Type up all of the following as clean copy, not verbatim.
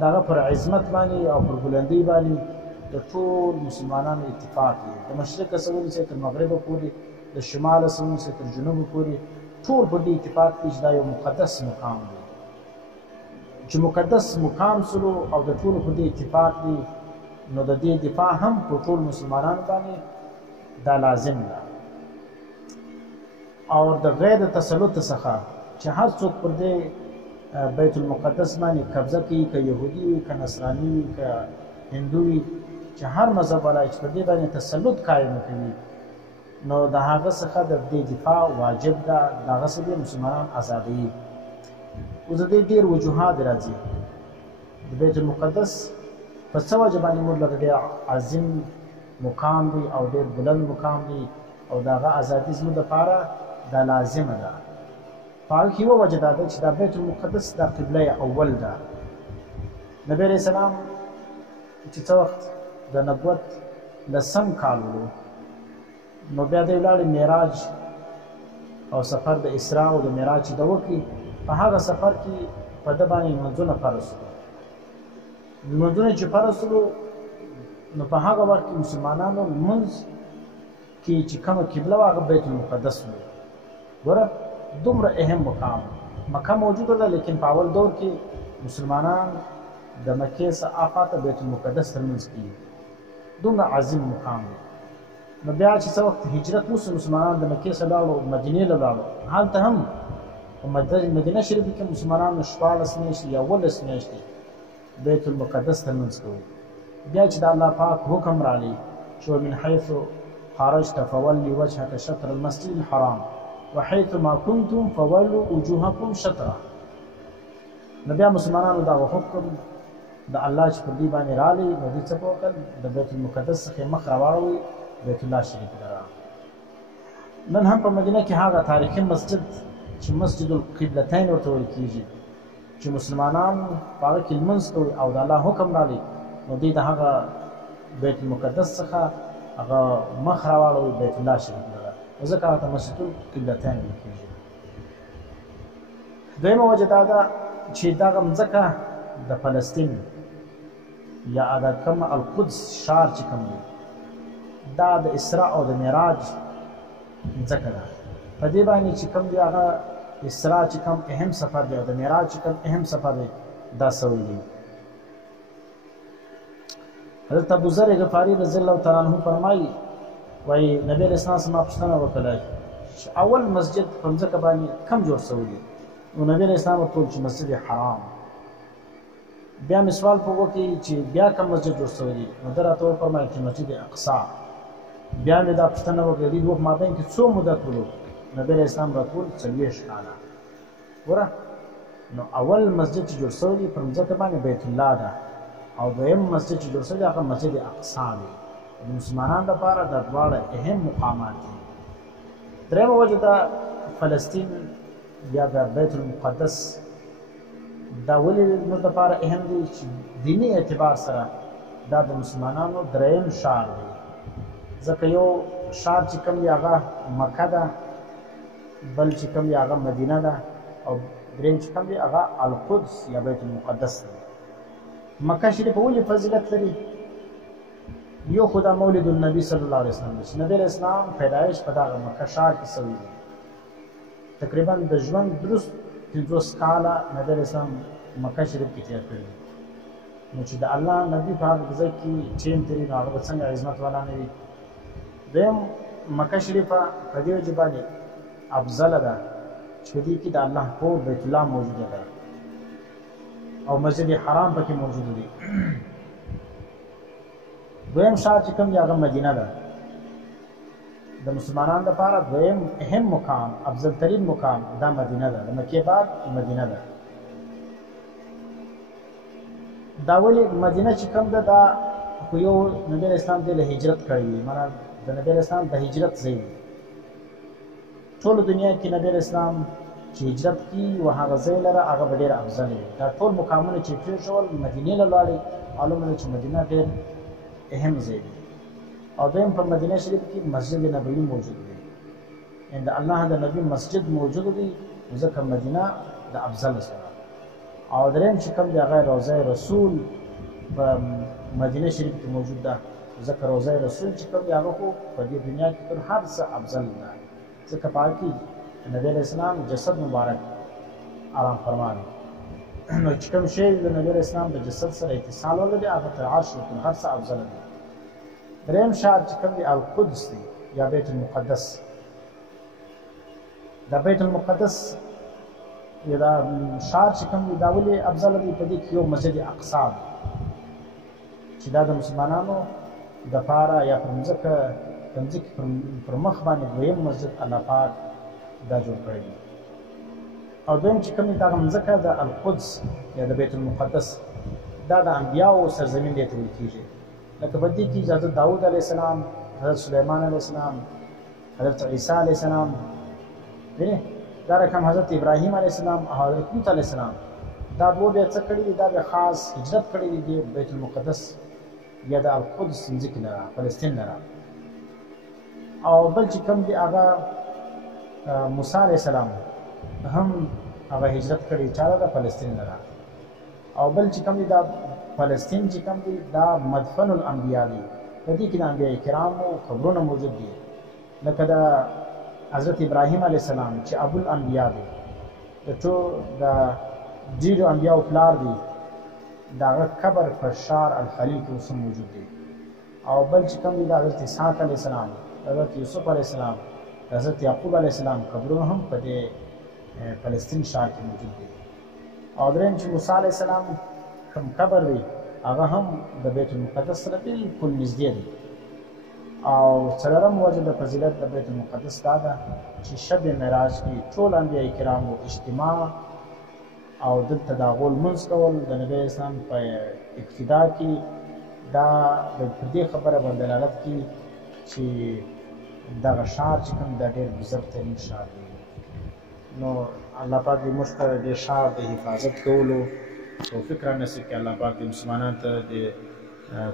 دغه پر عظمت باندې او پر بلندۍ باندې د ټول مسلمانانو اتفاق دی. د مشرق څخه ونیسئ تر مغربه پورې، د شمال څخه ونیسئ تر جنوبه پورې، ټول په دې اتفاق دی چې دا یو مقدس مقام دی. چې مقدس مقام سلو او د ټولو په دې اتفاق دی، نو د دې دفاع هم په ټول مسلمانانو باندې دا لازم ده. او د غیر تسلط څخه چې هر څوک پر دې بیت المقدس باندې قبضه کوي، که یهودي وي، که نصراني وي، که هندو وي، چې هر مذهب والا چې پر دې باندې تسلط قایم کوي، نو د هغه څخه د دې دفاع واجب ده، د هغه څخه مسلمانان ازادوي. اوس د دې ډېر وجوهات راځي. د بیت المقدس په څه وجه باندې موږ له ډېر عظیم مقام دی او ډېر بلند مقام دی او د هغه ازادي زموږ دپاره دا لازمه ده. په هغه کې یوه وجه دا ده چې دا بیت المقدس دا قبله اول ده. نبی علیه السلام چې څه وخت د نبوت 10 کال و، نو بیا دی ولاړ معراج او سفر د اسراء او د معراج چې ده وکړي، په هغه سفر کې په ده باندې لمونځونه فرض شول. لمونځونه چې فرض شولو، نو په هغه وخت کې مسلمانانو لمونځ کې چې کومه قبله وه هغه بیت المقدس و. ګوره دومره اهم مقام، مکه موجوده ده، لیکن په اول دور کې مسلمانان د مکې څخه آخوا ته بیت المقدس ته لمونځ کوي. دومره عظیم مقام دی. نو بیا چې څه وخت هجرت وسو، مسلمانان د مکې څخه لاړو مدینې ته لاړو، هلته هم په مدینه شریفه کې مسلمانانو 14 میاشتې یا 18 میاشتې بیت المقدس ته لمونځ کوي. بیا چې د الله پاک حکم راغلی چې ومن حیث خرجت فولي وجهك شطر المسجد الحرام وحيث ما كنتم فولوا وجوهكم شطره، نو بیا مسلمانانو دا حکم د الله چې پر دې باندې راغلی، نو دوی څه وکړل؟ د بیت المقدس څخه مخ راواړوي بیت الله شریف ته راغی. نن هم په مدینه کې هغه تاریخي مسجد چې مسجد القبلتین ورته ویل کېږي، چې مسلمانان په هغه کې لمونځ کوي او د الله حکم راغلی، نو دوی د هغه بیت المقدس څخه هغه مخ راواړوي بیت الله شریف ته، ځکه هغه ته مسجد القبلتین ویل کېږي. دویمه وجه دا ده چې دغه مځکه د فلسطین یا د کوم القدس ښار چې کوم دی، دا د اسراء او د معراج مځکه ده. په دې باندې چې کوم دی هغه اسراء چې کوم اهم سفر دی او د معراج چې کوم اهم سفر دی، دا سوی دی. حضرت ابوذر غفاري رضی الله تعالی عنه فرمایي، وایي نبی علیه السلام زما پوښتنه وکړه چې اول مسجد په مځکه باندې کوم جوړ سوی دی؟ نو نبی علیه السلام ورته وویل چې مسجد حرام. بیا مې سوال په وکړي چې بیا کوم مسجد جوړ سوی دی؟ نو ده راته وفرمایل چې مسجد اقصی. بیا مې دا پوښتنه وکړه دې دوه مابین کې څو مدت ولو؟ نبی علیه السلام راته وویل 40 کاله. ګوره نو اول مسجد چې جوړ سوی دی پر مځکه باندې بیت الله ده، او دویم مسجد چې جوړ سوی دی هغه مسجد اقصی دی. د مسلمانانو لپاره دا دواړه اهم مقامات دي. درېیمه وجه دا فلسطین یا د بیت المقدس دا ولې زموږ لپاره اهم دی چې دیني اعتبار سره دا د مسلمانانو درېیم ښار دی. ځکه یو ښار چې کوم دی هغه مکه ده، بل چې کوم دی هغه مدینه ده، او درېیم چې کوم دی هغه القدس یا بیت المقدس دی. مکه شریفه ولې فضیلت لري؟ یو خو دا مولد النبي صلی الله علیه وسلم دی چې نبی علیه السلام پیدایش په دغه مکه ښار کې سوی دی. تقریبا د ژوند درست 50 کاله نبی علیه السلام مکه شریف کې تېر کړي. نو چې د الله نبي په هغه ځای کې ټیم تېري، نو هغه به څنګه عظمت والا نه وي؟ دویم مکه شریفه په دې وجه باندې افضله ده چې په دې کې د الله کور بیت الله موجوده ده او مسجد حرام پکې موجوده دی. دویم ښار چې کوم دی هغه مدینه ده. د مسلمانانو لپاره دویم اهم مقام، افضل ترین مقام دا مدینه ده، د مکې بعد مدینه ده. دا ولې مدینه چې کوم ده، دا خو یو نبی علیه السلام دی له هجرت کړی وي، معنی د نبی علیه السلام د هجرت ځای دی. ټولو دنیا کې نبی علیه السلام چې هجرت کړي و هغه ځای لره هغه به ډېر افضل وي. دا ټول مقامونه چې پرېښول مدینې له لاړې، معلومه ده چې مدینه ډېر اهم ځای دی. او دویم په مدینه شریف کې مسجد نبوي موجود دی، یعنې د الله د نبي مسجد موجود دی، ځکه مدینه د افضل سره. او دریم چې کوم دی هغه روضه رسول په مدینه شریف کې موجود ده ځکه روضه رسول چې کوم دی هغه خو په دې دنیا کې تر هر څه افضل ده ځکه په هغه کې نبی علیه السلام جسد مبارک آرام فرما دی نو چې کوم شی د نبی علیه السلام د جسد سره اتصال ولري هغه تر عرش تر هر څه افضل دی دریم ښار چې کوم دی القدس دی یا بیت المقدس د بیت المقدس یا دا ښار چې کوم دی دا ولې افضل دی په دې کې یو مسجد اقصی دی چې دا د مسلمانانو دپاره یا پر مځکه پر مخ باندې دویم مسجد الله پاک دا جوړ کړی دی او دویم چې کوم دی دغه مځکه د القدس یا د بیت المقدس دا د انبیاو سرزمین دی ته ویل کېږي لکه په دې کې حضرت داود علیه السلام حضرت سلیمان علیه السلام حضرت عیسی علیه السلام دا رقم حضرت ابراهیم علیه السلام او حضرت لوط علیه السلام دا دوه بیا څه کړي دي دا بیا خاص هجرت کړی دی بیت المقدس یا د القدس ځمکې نه فلسطین نه او بل چې کوم دی هغه موسی علیه السلام هم هغه هجرت کړی چاره د فلسطین نه او بل چې کوم دی دا فلسطین چې کوم دی دا مدفن الانبیا دی په دې کې د انبیاء کرامو قبرونه موجود دي لکه د حضرت ابراهیم علیه السلام چې ابو الانبیا دی د ډېرو انبیاو پلار دی د هغه قبر په شار الخلیل کې اوس هم موجود دی او بل چې کوم دی د حضرت اسحاق علیه السلام حضرت یوسف علیه السلام حضرت یعقوب علیه السلام قبرونه هم په دې فلسطین ښار کې موجود دی او دریم چې موسی علیه السلام کوم قبر دی هغه هم د بیت المقدس سره بالکل نږدې دی او څلورم وجه د فضیلت د بیت المقدس دا ده چې شب معراج کې ټول انبیاء کرامو اجتماع او دلته د هغو لمونځ کول د نبي اسلام په اقتدا کې دا پر دې خبره باندې دلالت کوي چې دغه ښار چې کوم دا ډېر بزرګ ترین ښار دی نو الله پاک دې موږ ته د دې ښار د حفاظت کولو توفیق رانصیب کړي الله پاک دې مسلمانانو ته د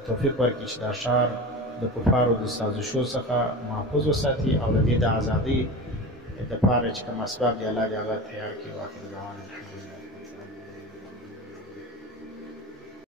توفیق ورکړي چې دا ښار د کفارو د سازشو څخه محفوظ وساتي او د دې د ازادۍ دپاره چې کوم اسباب دي الله دې هغه تیار کړي واخر دعوانا الحمدلله